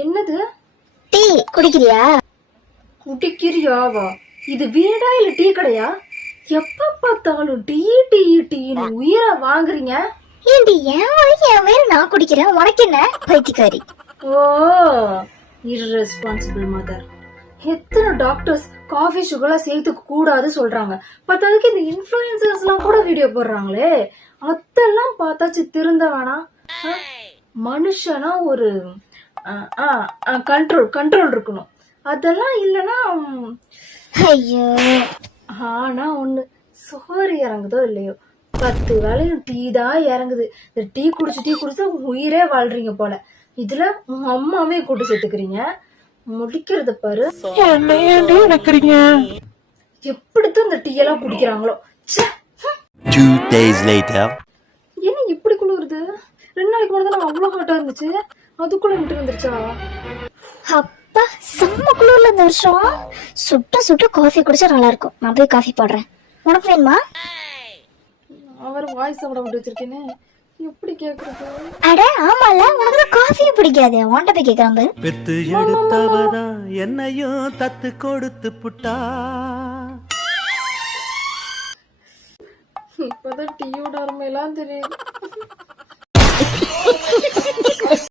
என்னது? டீ குடிக்கிறியா? குடிக்கிறியாவா? இது வீடா இல்ல டீ கடையா? எப்ப பார்த்தாலும் டீ டீ டீன்னு உயிரா வாங்குறீங்க. ஏண்டி என் வயிறு நான் குடிக்கிறேன், உனக்கு என்ன பைத்தியக்காரி? ஓ, irresponsible மதர். எத்தனை டாக்டர்ஸ் காஃபி சுகர்லாம் சேர்த்துக்க கூடாது சொல்றாங்க. பத்தாதுக்கு இந்த இன்ஃபுளுசர்ஸ் எல்லாம் கூட வீடியோ போடுறாங்களே, அதெல்லாம் பார்த்தாச்சு திருந்த வேணாம். மனுஷனா ஒரு கண்ட்ரோல் இருக்கணும். அதெல்லாம் இல்லைன்னா ஐயோ. ஆனா ஒண்ணு, சோறு இறங்குதோ இல்லையோ 10 வேளையும் டீ தான் இறங்குது. இந்த டீ குடிச்சு உயிரே வாழ்றீங்க போல. இதுல உங்க அம்மாவே கூட்டு சேர்த்துக்கிறீங்க. முடிக்கிறத பாரு. எப்படித்தான் இந்த டீ எல்லாம் குடிக்கிறாங்களோ. 2 days later. என்ன இப்படி குளிருது? 2 நாளைக்கு முன்னாடி தான் அவ்வளவு ஹாட்டா இருந்துச்சு, அதுக்குள்ள விட்டு வந்துருச்சா? அப்பா செம்ம குளிர்ல இந்த வருஷம். சுட்ட காஃபி குடிச்சா நல்லா இருக்கும். நான் போய் காஃபி போடுறேன். உனக்கு வேணுமா? அவர் வாய்ஸ் சாப்பிட விட்டு வச்சிருக்கேன்னு எப்படி கேக்குறது? அட ஆமால, உனக்கு தான் காஃபியே பிடிக்காதே, உன்கிட்ட போய் கேக்குறான் பாரு. பெத்து எடுத்தவதா என்னையும் தத்து கொடுத்து புட்டா. இப்பதான் டீயோட அருமையெல்லாம் தெரியுது.